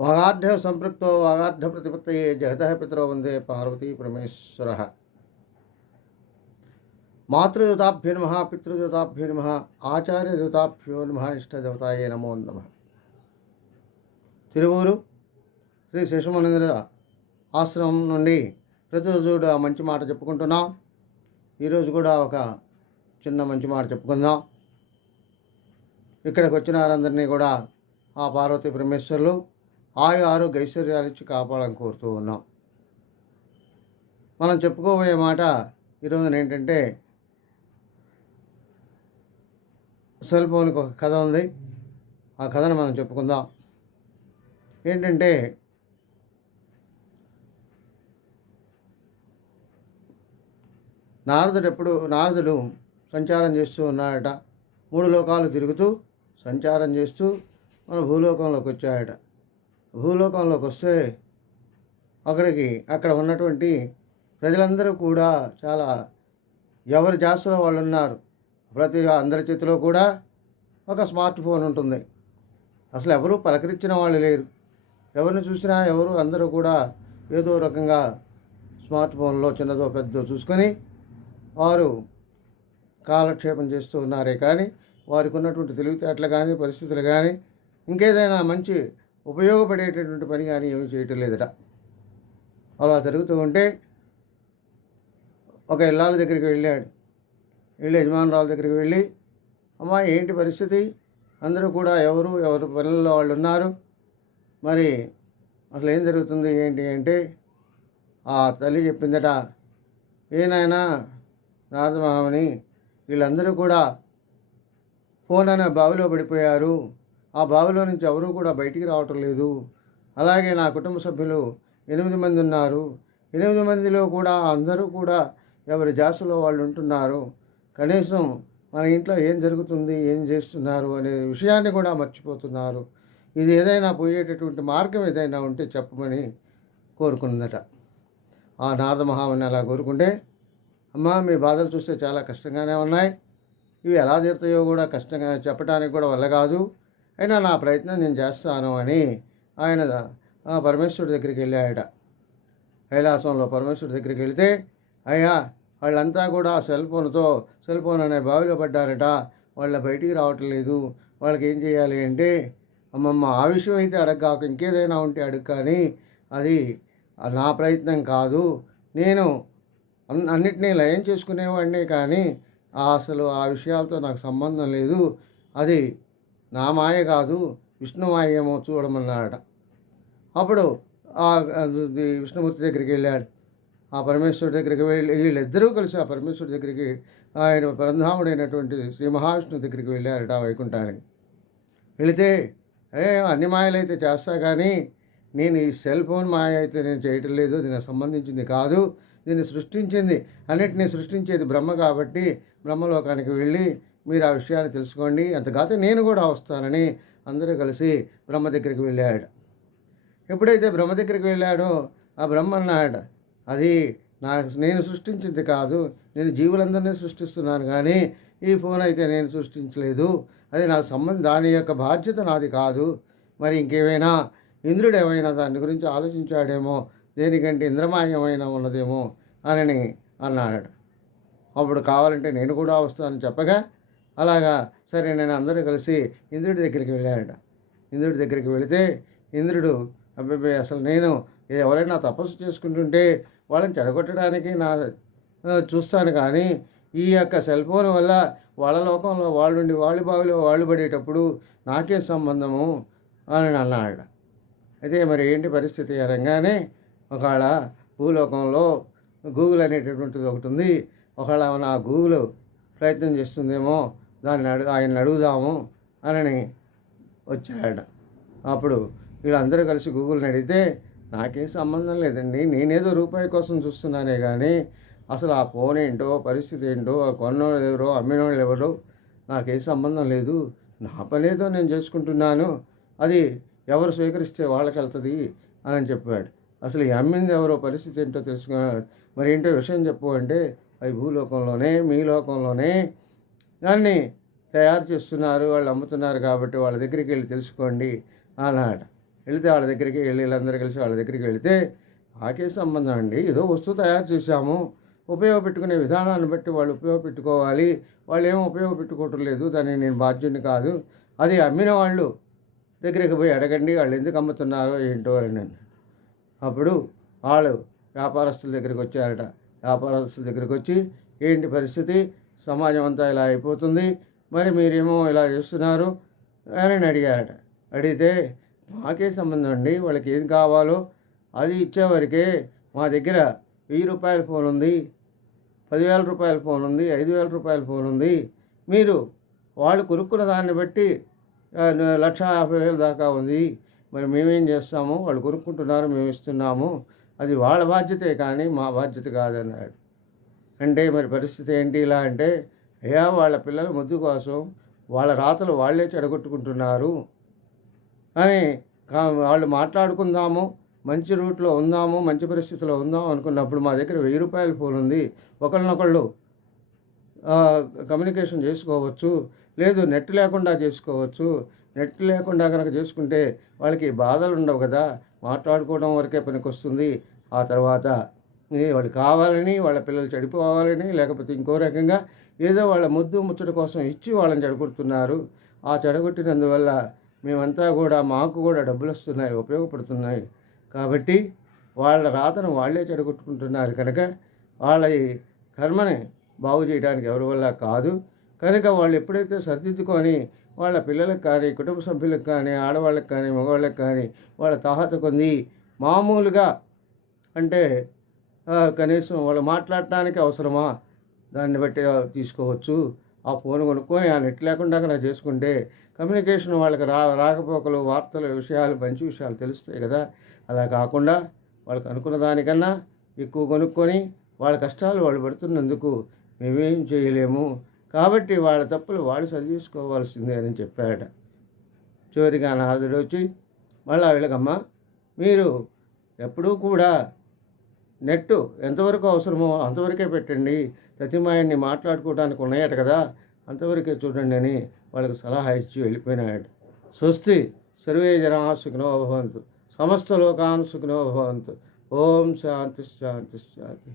వాగాఢ్య సంపృక్తో వాగాఢ్య ప్రతిపత్తయే జగత పితరో వందే పార్వతీ పరమేశ్వర. మాతృదూతాభ్యో నమ పితృదూతాభ్యో నమ ఆచార్యదూతాభ్యో నమ ఇష్టదేవతాయే నమో నమ. తిరువూరు శ్రీ శేషమనేంద్ర ఆశ్రమం నుండి ప్రతిరోజు కూడా మంచి మాట చెప్పుకుంటున్నాం. ఈరోజు కూడా ఒక చిన్న మంచి మాట చెప్పుకుందాం. ఇక్కడికి వచ్చిన వారందరినీ కూడా ఆ పార్వతీ పరమేశ్వరులు ఆయు ఆరోగ్య ఐశ్వర్యాలు ఇచ్చి కాపాడాలని కోరుతూ ఉన్నాం. మనం చెప్పుకోబోయే మాట ఈరోజు ఏంటంటే సెల్ ఫోన్కి ఒక కథ ఉంది. ఆ కథను మనం చెప్పుకుందాం. ఏంటంటే నారదుడు ఎప్పుడు నారదుడు సంచారం చేస్తూ ఉన్నాడట. మూడు లోకాలు తిరుగుతూ సంచారం చేస్తూ మన భూలోకంలోకి వచ్చాడట. భూలోకంలోకి వస్తే అక్కడికి అక్కడ ఉన్నటువంటి ప్రజలందరూ కూడా చాలా ఎవరి జాస్తులో వాళ్ళు ఉన్నారు. ప్రతి అందరి చేతిలో కూడా ఒక స్మార్ట్ ఫోన్ ఉంటుంది. అసలు ఎవరు పలకరించిన వాళ్ళు లేరు. ఎవరిని చూసినా ఎవరు అందరూ కూడా ఏదో రకంగా స్మార్ట్ ఫోన్లో చిన్నదో పెద్దదో చూసుకొని వారు కాలక్షేపం చేస్తూ ఉన్నారే కానీ వారికి ఉన్నటువంటి తెలివితేటలు కానీ పరిస్థితులు కానీ ఇంకేదైనా మంచి ఉపయోగపడేటటువంటి పని కానీ ఏమీ చేయటం లేదట. అలా జరుగుతూ ఉంటే ఒక ఇల్లాల దగ్గరికి వెళ్ళాడు వెళ్ళి యజమానురాల దగ్గరికి వెళ్ళి అమ్మా ఏంటి పరిస్థితి? అందరూ కూడా ఎవరు ఎవరు పనుల్లో వాళ్ళు ఉన్నారు? మరి అసలు ఏం జరుగుతుంది? ఏంటి అంటే ఆ తల్లి చెప్పిందట ఏనాయనా నారద మహామని వీళ్ళందరూ కూడా ఫోన్ అనే బావిలో పడిపోయారు. ఆ బావిలో నుంచి ఎవరూ కూడా బయటికి రావటం లేదు. అలాగే నా కుటుంబ సభ్యులు ఎనిమిది మంది ఉన్నారు. ఎనిమిది మందిలో కూడా అందరూ కూడా ఎవరి జాసులో వాళ్ళు ఉంటున్నారు. కనీసం మన ఇంట్లో ఏం జరుగుతుంది ఏం చేస్తున్నారు అనే విషయాన్ని కూడా మర్చిపోతున్నారు. ఇది ఏదైనా పోయేటటువంటి మార్గం ఏదైనా ఉంటే చెప్పమని కోరుకుందట ఆ నారదమహామని అలా కోరుకుంటే అమ్మా మీ బాధలు చూస్తే చాలా కష్టంగానే ఉన్నాయి. ఇవి ఎలా తీరుతాయో కూడా కష్టంగా చెప్పడానికి కూడా వల్ల కాదు. అయినా నా ప్రయత్నం నేను చేస్తాను అని ఆయన పరమేశ్వరుడి దగ్గరికి వెళ్ళాడట కైలాసంలో పరమేశ్వరుడి దగ్గరికి వెళితే అయ్యా వాళ్ళంతా కూడా సెల్ ఫోన్తో సెల్ ఫోన్ అనే బావిలో పడ్డారట. వాళ్ళ బయటికి రావటం లేదు. వాళ్ళకి ఏం చేయాలి అంటే అమ్మమ్మ ఆ విషయం అయితే అడగక ఇంకేదైనా ఉంటే అడుగు కానీ అది నా ప్రయత్నం కాదు. నేను అన్- అన్నిటినీ లయం చేసుకునేవాడినే కానీ అసలు ఆ విషయాలతో నాకు సంబంధం లేదు. అది నా మాయ కాదు విష్ణు మాయ ఏమో చూడమన్నాడట. అప్పుడు ఆ విష్ణుమూర్తి దగ్గరికి వెళ్ళాడు. ఆ పరమేశ్వరుడి దగ్గరికి వెళ్ళి వీళ్ళిద్దరూ కలిసి ఆ పరమేశ్వరుడి దగ్గరికి ఆయన పరంధాముడైనటువంటి శ్రీ మహావిష్ణువు దగ్గరికి వెళ్ళారట ఆ వైకుంఠానికి. వెళితే ఏ అన్ని మాయలైతే చేస్తా కానీ నేను ఈ సెల్ ఫోన్ మాయ అయితే నేను చేయటం లేదు దీనికి సంబంధించింది కాదు దీన్ని సృష్టించింది అన్నిటినీ సృష్టించేది బ్రహ్మ కాబట్టి బ్రహ్మలోకానికి వెళ్ళి మీరు ఆ విషయాన్ని తెలుసుకోండి. అంతకాతే నేను కూడా వస్తానని అందరూ కలిసి బ్రహ్మ దగ్గరికి వెళ్ళాడు. ఎప్పుడైతే బ్రహ్మ దగ్గరికి వెళ్ళాడో ఆ బ్రహ్మ అన్నాడు అది నా నేను సృష్టించింది కాదు నేను జీవులందరినీ సృష్టిస్తున్నాను కానీ ఈ ఫోన్ అయితే నేను సృష్టించలేదు. అది నాకు సంబంధం దాని యొక్క బాధ్యత నాది కాదు. మరి ఇంకేమైనా ఇంద్రుడు ఏమైనా దాని గురించి ఆలోచించాడేమో దేనికంటే ఇంద్రమాయమైనా ఉన్నదేమో అని అన్నాడు. అప్పుడు కావాలంటే నేను కూడా వస్తానని చెప్పగా అలాగా? సరే నేను అందరూ కలిసి ఇంద్రుడి దగ్గరికి వెళ్ళారట. ఇంద్రుడి దగ్గరికి వెళితే ఇంద్రుడు అబ్బాయి అసలు నేను ఎవరైనా తపస్సు చేసుకుంటుంటే వాళ్ళని చెడగొట్టడానికి నా చూస్తాను కానీ ఈ యొక్క సెల్ ఫోన్ వల్ల వాళ్ళ లోకంలో వాళ్ళుండి వాళ్ళు బావిలో వాళ్ళు పడేటప్పుడు నాకే సంబంధము అని అన్నాడు అయితే మరి ఏంటి పరిస్థితి? అనగానే ఒకవేళ భూలోకంలో గూగుల్ అనేటటువంటిది ఒకటి ఉంది. ఒకవేళ నా గూగుల్ ప్రయత్నం చేస్తుందేమో దాన్ని అడుగు ఆయన అడుగుదాము అని వచ్చాడు అప్పుడు వీళ్ళందరూ కలిసి గూగుల్ని అడిగితే నాకేం సంబంధం లేదండి నేనేదో రూపాయి కోసం చూస్తున్నానే కానీ అసలు ఆ ఫోన్ ఏంటో పరిస్థితి ఏంటో ఆ కొన్నోళ్ళు ఎవరో అమ్మినోళ్ళు ఎవరో నాకేం సంబంధం లేదు. నా పనేదో నేను చేసుకుంటున్నాను. అది ఎవరు స్వీకరిస్తే వాళ్ళకి వెళ్తుంది అని చెప్పాడు. అసలు ఈ అమ్మింది ఎవరో పరిస్థితి ఏంటో తెలుసుకున్నాడు. మరి ఏంటో విషయం చెప్పు అంటే అది భూలోకంలోనే మీ లోకంలోనే దాన్ని తయారు చేస్తున్నారు వాళ్ళు అమ్ముతున్నారు కాబట్టి వాళ్ళ దగ్గరికి వెళ్ళి తెలుసుకోండి అన్నాడు. వెళితే వాళ్ళ దగ్గరికి వెళ్ళి వీళ్ళందరూ కలిసి వాళ్ళ దగ్గరికి వెళితే ఆకే సంబంధం అండి. ఏదో వస్తువు తయారు చేశాము. ఉపయోగపెట్టుకునే విధానాన్ని బట్టి వాళ్ళు ఉపయోగపెట్టుకోవాలి. వాళ్ళు ఏమో ఉపయోగపెట్టుకోవటం లేదు దాన్ని నేను బాధ్యుని కాదు. అది అమ్మిన వాళ్ళు దగ్గరికి పోయి అడగండి వాళ్ళు ఎందుకు అమ్ముతున్నారో ఏంటో అని నేను అప్పుడు వాళ్ళు వ్యాపారస్తుల దగ్గరికి వచ్చారట. వ్యాపారస్తుల దగ్గరికి వచ్చి ఏంటి పరిస్థితి? సమాజం అంతా ఇలా అయిపోతుంది. మరి మీరేమో ఇలా చేస్తున్నారు? అని అడిగారట. అడిగితే మాకే సంబంధం అండి. వాళ్ళకి ఏం కావాలో అది ఇచ్చేవరకే మా దగ్గర వెయ్యి రూపాయల ఫోన్ ఉంది పదివేల రూపాయల ఫోన్ ఉంది ఐదు వేల రూపాయల ఫోన్ ఉంది. మీరు వాళ్ళు కొనుక్కున్న దాన్ని బట్టి లక్ష యాభై వేలు దాకా ఉంది. మరి మేమేం చేస్తాము? వాళ్ళు కొనుక్కుంటున్నారు మేము ఇస్తున్నాము. అది వాళ్ళ బాధ్యతే కానీ మా బాధ్యత కాదన్నాడు. అంటే మరి పరిస్థితి ఏంటి ఇలా అంటే అయ్యా వాళ్ళ పిల్లల ముద్దు కోసం వాళ్ళ రాతలు వాళ్ళే చెడగొట్టుకుంటున్నారు. అని కా- వాళ్ళు మాట్లాడుకుందాము మంచి రూట్లో ఉందాము మంచి పరిస్థితిలో ఉందాం అనుకున్నప్పుడు మా దగ్గర వెయ్యి రూపాయల ఫోన్ ఉంది. ఒకళ్ళనొకళ్ళు కమ్యూనికేషన్ చేసుకోవచ్చు లేదు నెట్ లేకుండా చేసుకోవచ్చు. నెట్ లేకుండా కనుక చేసుకుంటే వాళ్ళకి బాధలు ఉండవు కదా మాట్లాడుకోవడం వరకే పనికొస్తుంది. ఆ తర్వాత వాళ్ళు కావాలని వాళ్ళ పిల్లలు చెడిపోవాలని లేకపోతే ఇంకో రకంగా ఏదో వాళ్ళ ముద్దు ముచ్చట కోసం ఇచ్చి వాళ్ళని చెడగొడుతున్నారు. ఆ చెడగొట్టినందువల్ల మేమంతా కూడా మాకు కూడా డబ్బులు వస్తున్నాయి ఉపయోగపడుతున్నాయి. కాబట్టి వాళ్ళ రాతను వాళ్ళే చెడగొట్టుకుంటున్నారు కనుక వాళ్ళ కర్మని బాగు చేయడానికి ఎవరి వల్ల కాదు. కనుక వాళ్ళు ఎప్పుడైతే సరిదిద్దుకొని వాళ్ళ పిల్లలకు కానీ కుటుంబ సభ్యులకు కానీ ఆడవాళ్ళకి కానీ మగవాళ్ళకి కానీ వాళ్ళ తాహత కొంది మామూలుగా అంటే కనీసం వాళ్ళు మాట్లాడటానికి అవసరమా? దాన్ని బట్టి తీసుకోవచ్చు. ఆ ఫోన్ కొనుక్కొని ఆ నెట్ లేకుండా కనుక చేసుకుంటే కమ్యూనికేషన్ వాళ్ళకి రా రాకపోకలు వార్తలు విషయాలు మంచి విషయాలు తెలుస్తాయి కదా. అలా కాకుండా వాళ్ళకి అనుకున్న దానికన్నా ఎక్కువ కొనుక్కొని వాళ్ళ కష్టాలు వాళ్ళు పడుతున్నందుకు మేమేం చేయలేము. కాబట్టి వాళ్ళ తప్పులు వాళ్ళు సరి చేసుకోవాల్సిందే అని చెప్పారట. చివరిగా నారదుడు వచ్చి మళ్ళా వీళ్ళకమ్మ మీరు ఎప్పుడూ కూడా నెట్టు ఎంతవరకు అవసరమో అంతవరకే పెట్టండి. సతీమాయన్ని మాట్లాడుకోవడానికి ఉన్నాయట కదా. అంతవరకే చూడండి అని వాళ్ళకి సలహా ఇచ్చి వెళ్ళిపోయినాడు స్వస్తి సర్వే జనా సుఖినో భవంతు. సమస్త లోకాన్ సుఖినో భవంతు. ఓం శాంతి శాంతి శాంతి.